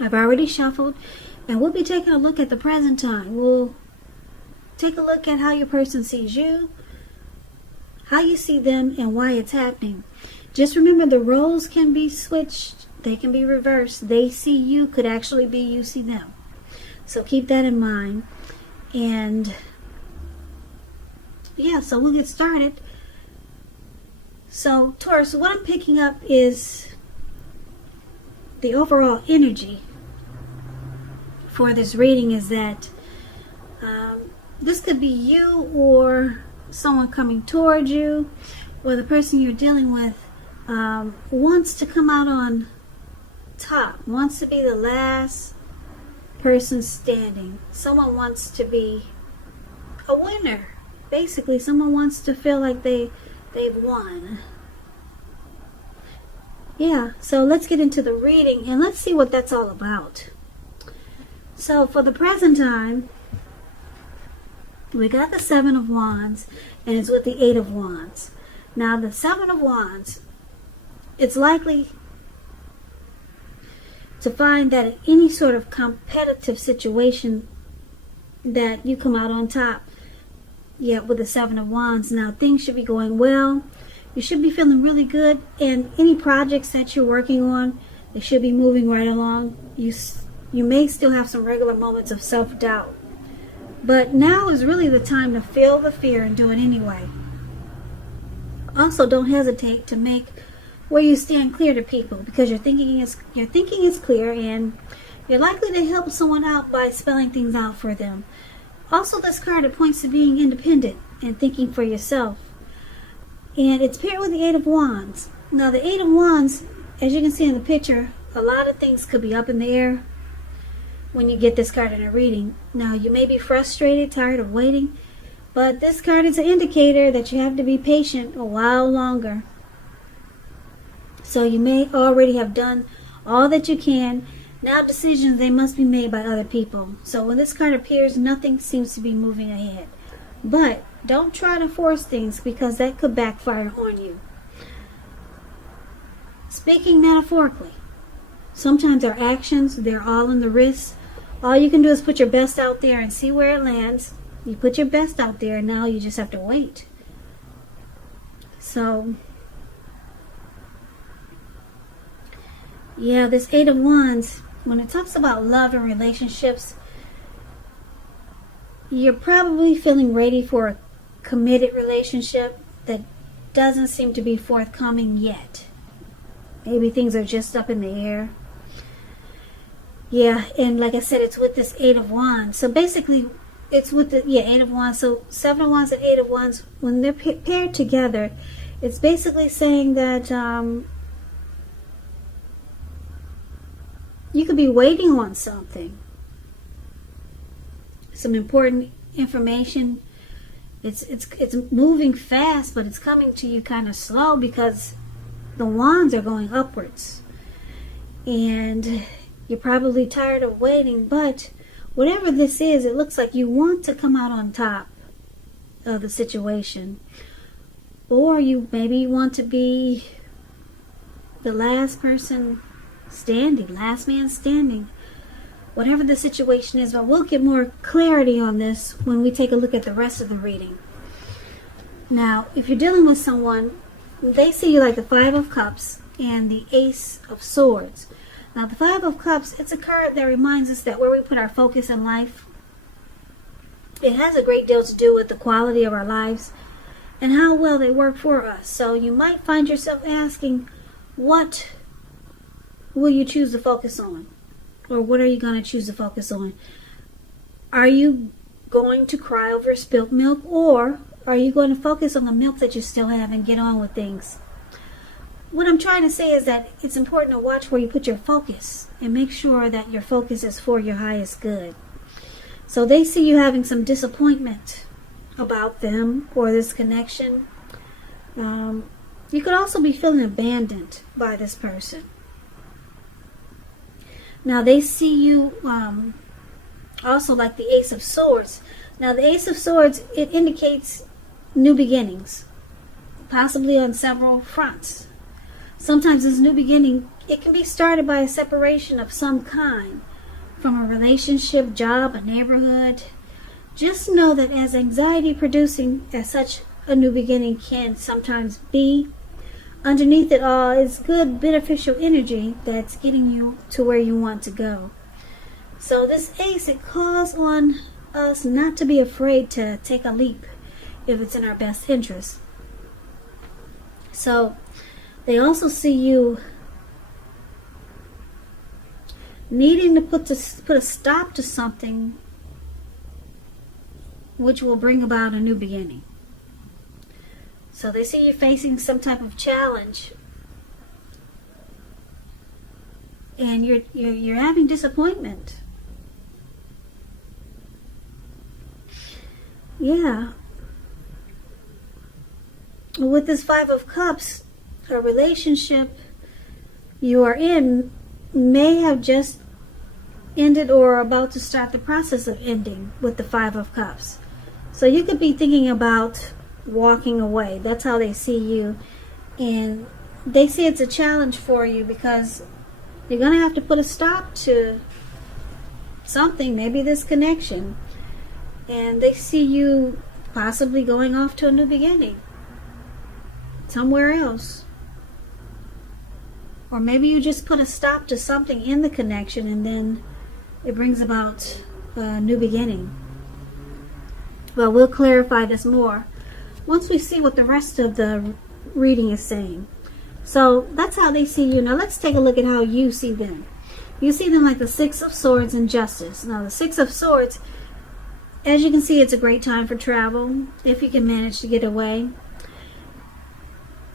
I've already shuffled, and we'll be taking a look at the present time. We'll take a look at how your person sees you, how you see them, and why it's happening. Just remember, the roles can be switched. They can be reversed. They see you could actually be you see them. So keep that in mind. And yeah, so we'll get started. So Taurus, what I'm picking up is the overall energy for this reading is that this could be you or someone coming towards you, or the person you're dealing with wants to come out on top, wants to be the last person standing. Someone wants to be a winner. Basically, someone wants to feel like they've won. Yeah, so let's get into the reading and let's see what that's all about. So for the present time, we got the Seven of Wands, and it's with the Eight of Wands. Now the Seven of Wands, it's likely to find that in any sort of competitive situation that you come out on top. Yeah, with the Seven of Wands. Now things should be going well. You should be feeling really good, and any projects that you're working on, they should be moving right along. You may still have some regular moments of self-doubt, but now is really the time to feel the fear and do it anyway. Also, don't hesitate to make where you stand clear to people, because your thinking is clear, and you're likely to help someone out by spelling things out for them. Also, this card, it points to being independent and thinking for yourself. And it's paired with the Eight of Wands. Now, the Eight of Wands, as you can see in the picture, a lot of things could be up in the air when you get this card in a reading. Now, you may be frustrated, tired of waiting, but this card is an indicator that you have to be patient a while longer. So you may already have done all that you can. Now decisions, they must be made by other people. So when this card appears, nothing seems to be moving ahead. But don't try to force things, because that could backfire on you. Speaking metaphorically, sometimes our actions, they're all in the wrist. All you can do is put your best out there and see where it lands. You put your best out there, and now you just have to wait. So yeah, this Eight of Wands, when it talks about love and relationships, you're probably feeling ready for a committed relationship that doesn't seem to be forthcoming yet. Maybe things are just up in the air. Yeah, and like I said, it's with this Eight of Wands. So basically, it's with the Eight of Wands. So Seven of Wands and Eight of Wands, when they're paired together, it's basically saying that you could be waiting on something. Some important information. It's moving fast, but it's coming to you kind of slow because the wands are going upwards. And you're probably tired of waiting, but whatever this is, it looks like you want to come out on top of the situation. Or you maybe want to be the last person standing, last man standing. Whatever the situation is, but we'll get more clarity on this when we take a look at the rest of the reading. Now, if you're dealing with someone, they see you like the Five of Cups and the Ace of Swords. Now, the Five of Cups, it's a card that reminds us that where we put our focus in life, it has a great deal to do with the quality of our lives and how well they work for us. So you might find yourself asking, what will you choose to focus on? Or what are you going to choose to focus on? Are you going to cry over spilt milk, or are you going to focus on the milk that you still have and get on with things? What I'm trying to say is that it's important to watch where you put your focus and make sure that your focus is for your highest good. So they see you having some disappointment about them or this connection. You could also be feeling abandoned by this person. Now they see you also like the Ace of Swords. Now the Ace of Swords, it indicates new beginnings, possibly on several fronts. Sometimes this new beginning it can be started by a separation of some kind, from a relationship, job, a neighborhood. Just know that as anxiety producing as such a new beginning can sometimes be, underneath it all is good, beneficial energy that's getting you to where you want to go. So this ace, it calls on us not to be afraid to take a leap if it's in our best interest. So they also see you needing to put a stop to something which will bring about a new beginning. So they see you facing some type of challenge, and you're having disappointment. Yeah. With this Five of Cups, a relationship you are in may have just ended or are about to start the process of ending with the Five of Cups. So you could be thinking about walking away. That's how they see you. And they say it's a challenge for you because you're going to have to put a stop to something, maybe this connection. And they see you possibly going off to a new beginning somewhere else. Or maybe you just put a stop to something in the connection and then it brings about a new beginning. Well, we'll clarify this more once we see what the rest of the reading is saying. So that's how they see you. Now let's take a look at how you see them. You see them like the Six of Swords and Justice. Now the Six of Swords, as you can see, it's a great time for travel if you can manage to get away.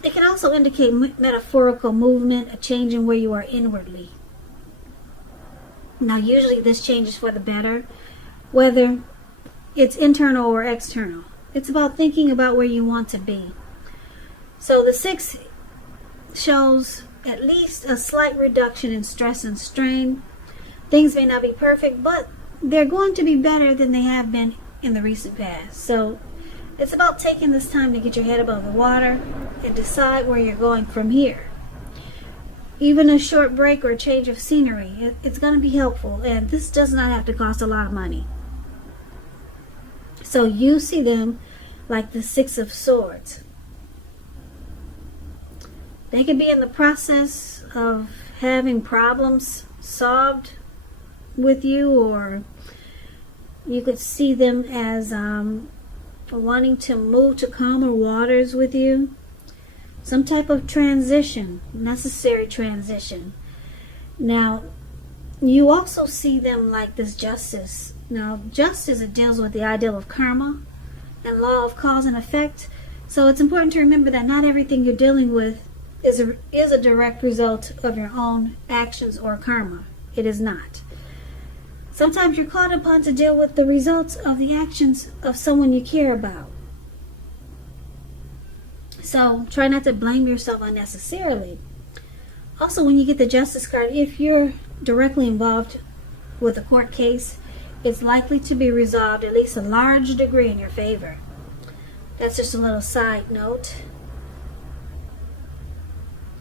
It can also indicate metaphorical movement, a change in where you are inwardly. Now usually this change is for the better, whether it's internal or external. It's about thinking about where you want to be. So the Six shows at least a slight reduction in stress and strain. Things may not be perfect, but they're going to be better than they have been in the recent past. So it's about taking this time to get your head above the water and decide where you're going from here. Even a short break or a change of scenery, it's going to be helpful, and this does not have to cost a lot of money. So you see them like the Six of Swords. They could be in the process of having problems solved with you, or you could see them as wanting to move to calmer waters with you. Some type of transition, necessary transition. Now, you also see them like this Justice. Now, justice, it deals with the ideal of karma and law of cause and effect. So it's important to remember that not everything you're dealing with is a direct result of your own actions or karma. It is not. Sometimes you're called upon to deal with the results of the actions of someone you care about. So try not to blame yourself unnecessarily. Also, when you get the Justice card, if you're directly involved with a court case, it's likely to be resolved at least a large degree in your favor. That's just a little side note.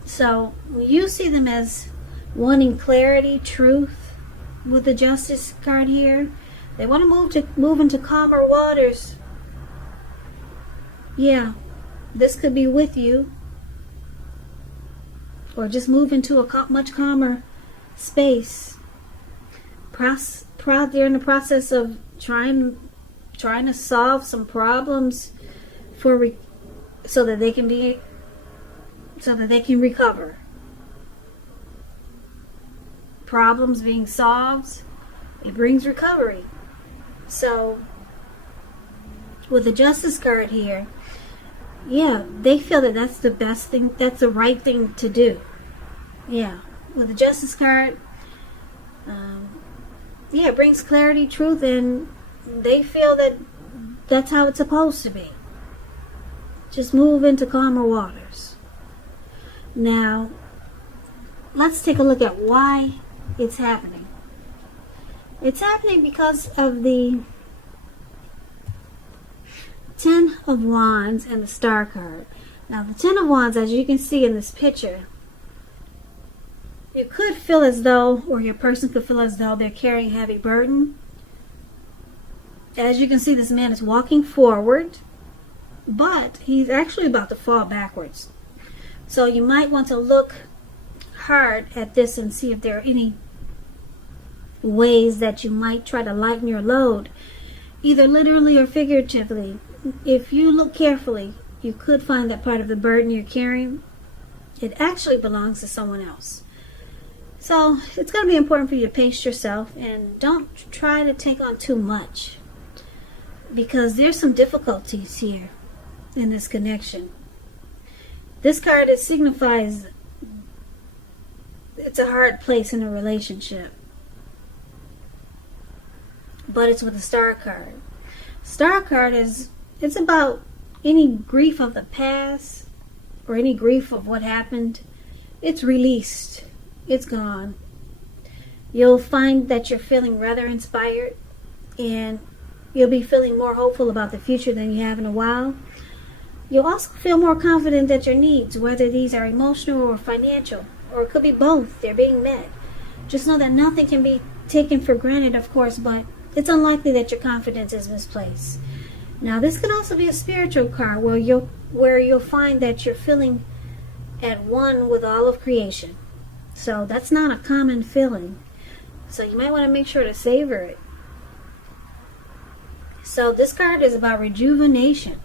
So you see them as wanting clarity, truth with the Justice card here. They want to move into calmer waters. Yeah, this could be with you, or just move into a much calmer space. They're in the process of trying to solve some problems so that they can recover. Problems being solved, it brings recovery. So with the Justice card here, yeah, they feel that that's the best thing, that's the right thing to do. Yeah, with the Justice card, yeah, it brings clarity, truth, and they feel that that's how it's supposed to be. Just move into calmer waters. Now, let's take a look at why it's happening. It's happening because of the Ten of Wands and the Star card. Now, the Ten of Wands, as you can see in this picture, You could feel as though, or your person could feel as though they're carrying a heavy burden. As you can see, this man is walking forward, but he's actually about to fall backwards. So you might want to look hard at this and see if there are any ways that you might try to lighten your load, either literally or figuratively. If you look carefully, you could find that part of the burden you're carrying, it actually belongs to someone else. So it's going to be important for you to pace yourself and don't try to take on too much, because there's some difficulties here in this connection. This card, it signifies it's a hard place in a relationship, but it's with the Star card. Star card it's about any grief of the past or any grief of what happened. It's released. It's gone. You'll find that you're feeling rather inspired, and you'll be feeling more hopeful about the future than you have in a while. You'll also feel more confident that your needs, whether these are emotional or financial, or it could be both, they're being met. Just know that nothing can be taken for granted, of course, but it's unlikely that your confidence is misplaced. Now, this could also be a spiritual card where you'll find that you're feeling at one with all of creation. So that's not a common feeling. So you might want to make sure to savor it. So this card is about rejuvenation,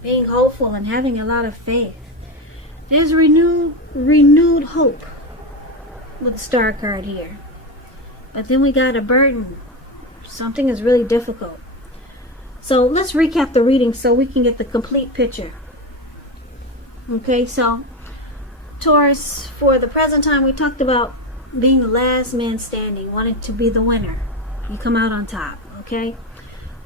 being hopeful and having a lot of faith. There's renewed hope with the Star card here. But then we got a burden. Something is really difficult. So let's recap the reading so we can get the complete picture. Okay, so Taurus, for the present time, we talked about being the last man standing, wanting to be the winner. You come out on top, okay?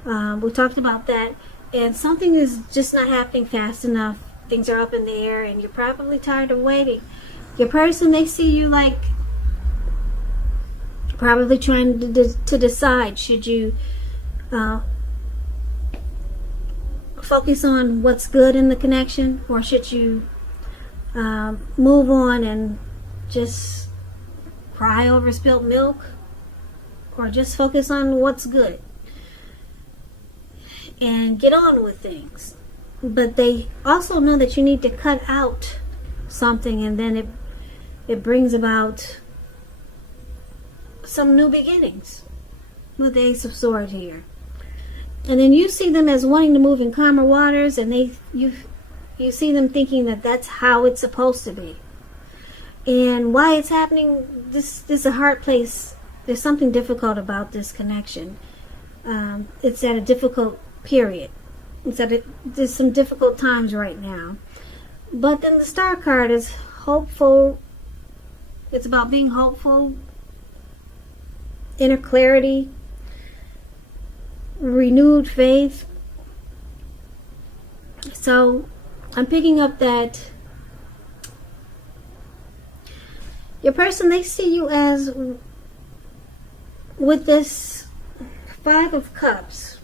We talked about that, and something is just not happening fast enough. Things are up in the air, and you're probably tired of waiting. Your person, they see you like probably trying to decide, should you focus on what's good in the connection, or should you move on and just cry over spilled milk, or just focus on what's good and get on with things. But they also know that you need to cut out something, and then it brings about some new beginnings with the Ace of Swords here. And then you see them as wanting to move in calmer waters, and you see them thinking that that's how it's supposed to be. And why it's happening, this is a hard place. There's something difficult about this connection. It's at a difficult period. There's some difficult times right now. But then the Star card is hopeful. It's about being hopeful, inner clarity, renewed faith. So I'm picking up that your person, they see you as with this Five of Cups.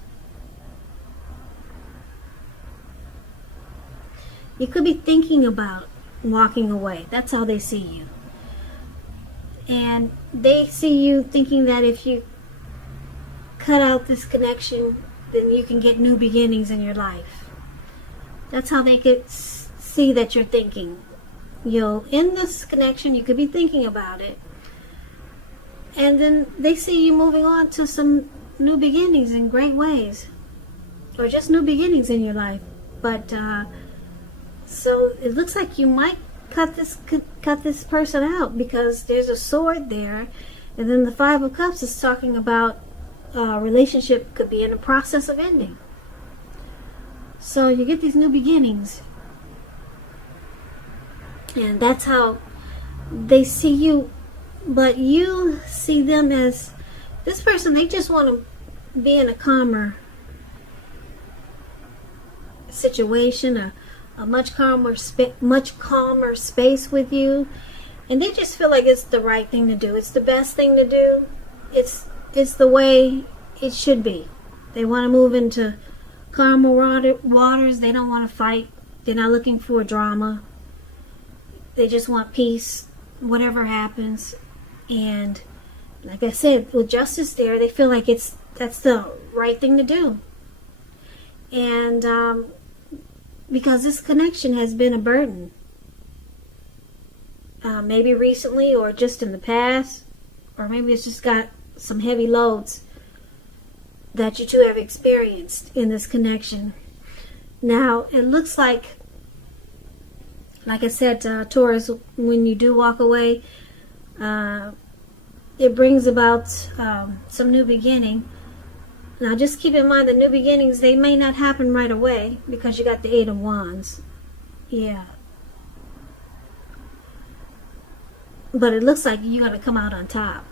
You could be thinking about walking away. That's how they see you. And they see you thinking that if you cut out this connection, then you can get new beginnings in your life. That's how they could see that you're thinking. You'll end this connection, you could be thinking about it, and then they see you moving on to some new beginnings in great ways, or just new beginnings in your life. But so it looks like you might cut this person out, because there's a sword there, and then the Five of Cups is talking about relationship could be in the process of ending. So you get these new beginnings, and that's how they see you. But you see them as this person, they just want to be in a calmer situation, a much calmer space with you, and they just feel like it's the right thing to do. It's the best thing to do. It's the way it should be. They want to move into calmer waters. They don't want to fight. They're not looking for drama. They just want peace whatever happens. And like I said, with justice there, they feel like that's the right thing to do. And because this connection has been a burden, maybe recently or just in the past, or maybe it's just got some heavy loads that you two have experienced in this connection. Now, it looks like I said, Taurus, when you do walk away, it brings about some new beginning. Now, just keep in mind the new beginnings, they may not happen right away because you got the Eight of Wands. Yeah. But it looks like you're going to come out on top.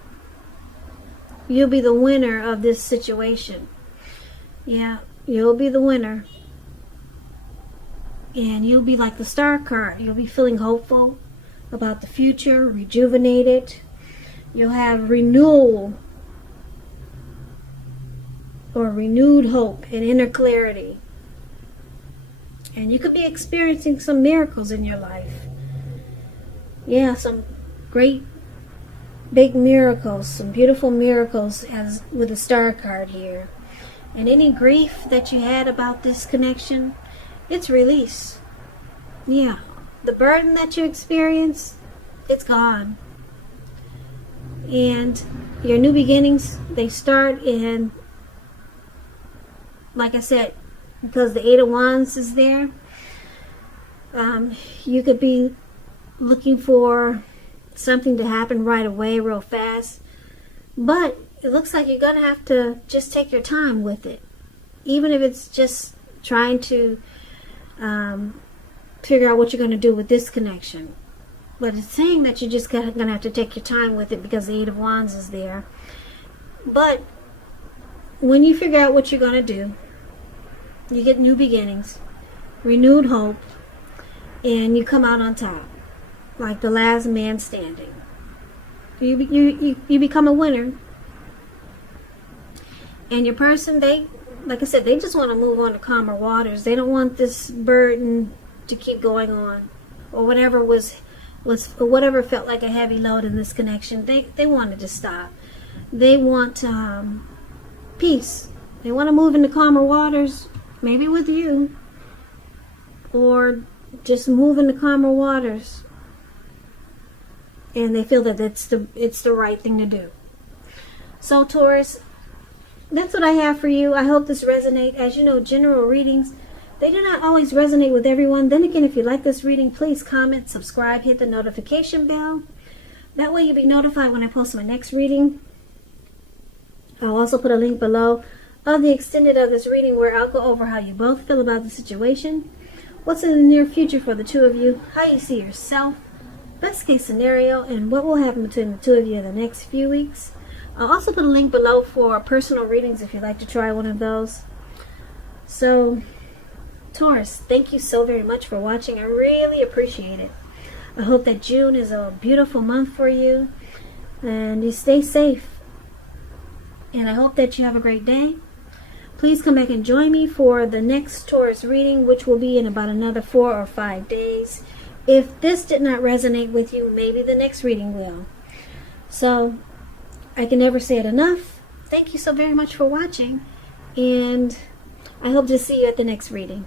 You'll be the winner of this situation. Yeah, you'll be the winner. And you'll be like the Star card. You'll be feeling hopeful about the future, rejuvenated. You'll have renewal or renewed hope and inner clarity. And you could be experiencing some miracles in your life. Yeah, some great big miracles, some beautiful miracles as with the Star card here. And any grief that you had about this connection, it's release. Yeah, the burden that you experienced, it's gone. And your new beginnings, they start in, like I said, because the Eight of Wands is there, you could be looking for something to happen right away, real fast. But it looks like you're going to have to just take your time with it. Even if it's just trying to figure out what you're going to do with this connection. But it's saying that you're just going to have to take your time with it because the Eight of Wands is there. But when you figure out what you're going to do, you get new beginnings, renewed hope, and you come out on top, like the last man standing. You become a winner. And your person, they, like I said, they just want to move on to calmer waters. They don't want this burden to keep going on, or whatever or whatever felt like a heavy load in this connection. They wanted to stop. They want peace. They want to move into calmer waters, maybe with you, or just move into calmer waters. And they feel that it's the right thing to do. So Taurus, that's what I have for you. I hope this resonates. As you know, general readings, they do not always resonate with everyone. Then again, if you like this reading, please comment, subscribe, hit the notification bell. That way you'll be notified when I post my next reading. I'll also put a link below of the extended of this reading where I'll go over how you both feel about the situation, what's in the near future for the two of you, how you see yourself, best case scenario, and what will happen between the two of you in the next few weeks. I'll also put a link below for personal readings if you'd like to try one of those. So, Taurus, thank you so very much for watching. I really appreciate it. I hope that June is a beautiful month for you, and you stay safe. And I hope that you have a great day. Please come back and join me for the next Taurus reading, which will be in about another 4 or 5 days. If this did not resonate with you, maybe the next reading will. So, I can never say it enough. Thank you so very much for watching, and I hope to see you at the next reading.